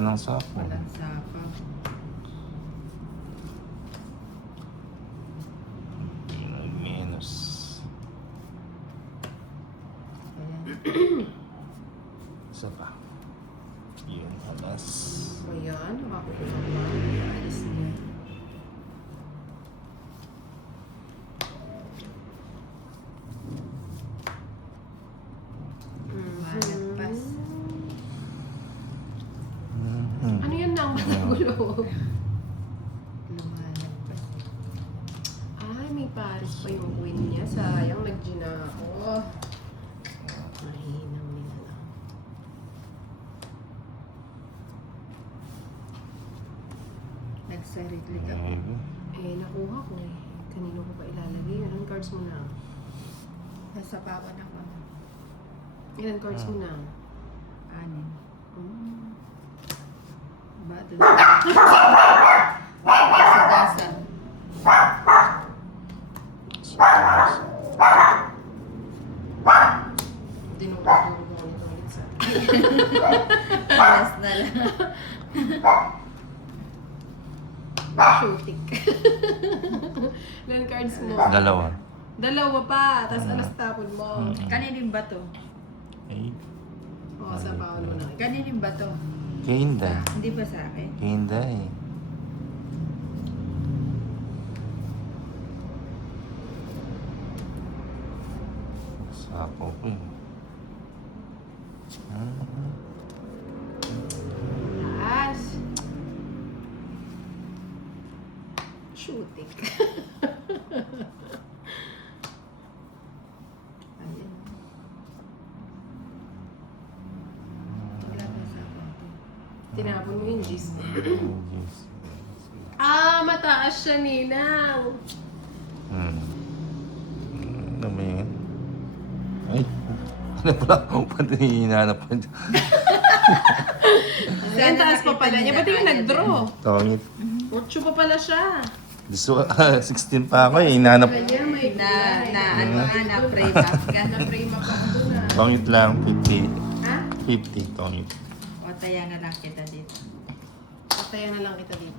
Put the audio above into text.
Wala nang sapo. Walang sapa. Minus. Ayan. Isa pa. Yun, alas. Ayan, nakakuha pa. Alis niya. Malagpas. Ano yan na ang gulo? Lumalagpas. Ay, may pares pa yung queen niya. Sayang, nag-gina ako. Mahinang nila lang. Nagsaritlik ako. Eh, nakuha ko eh. Kanino ko pa ilalagay? Ilan cards mo na? Nasa pawan ako. Ilan cards mo na? 6. Hmm. Bato sa gasa. Dinuturo ko ulit sa Last na lang. shooting. Ilan cards mo? Dalawa. Dalawa pa. Tapos alas tapon mo. Kanining bato? Eh, O, sa paon mo na. Kanining bato? Kinda. Hindi ba sa akin? Kinda eh. Sapo ko eh. Taas. Shooting. Ayun. Wala ba sa akin? Tinapon mo yung G's. Yes. Ah, mataas siya, Ninang. Ano ba yun? Ay, ano pala? Pati hinahanap pa dyan. Ang taas pa pala niya. Ba't yung nag-draw? Tongit. 8 pa pala siya. Gusto, 16 pa ako eh. Hinahanap. Kanya may Ano nga, na-frame up ka. na-frame up ako doon ah. Tongit lang, 50. Ha? 50, tongit. O, taya na lang kita dito. Patayan na lang kita dito.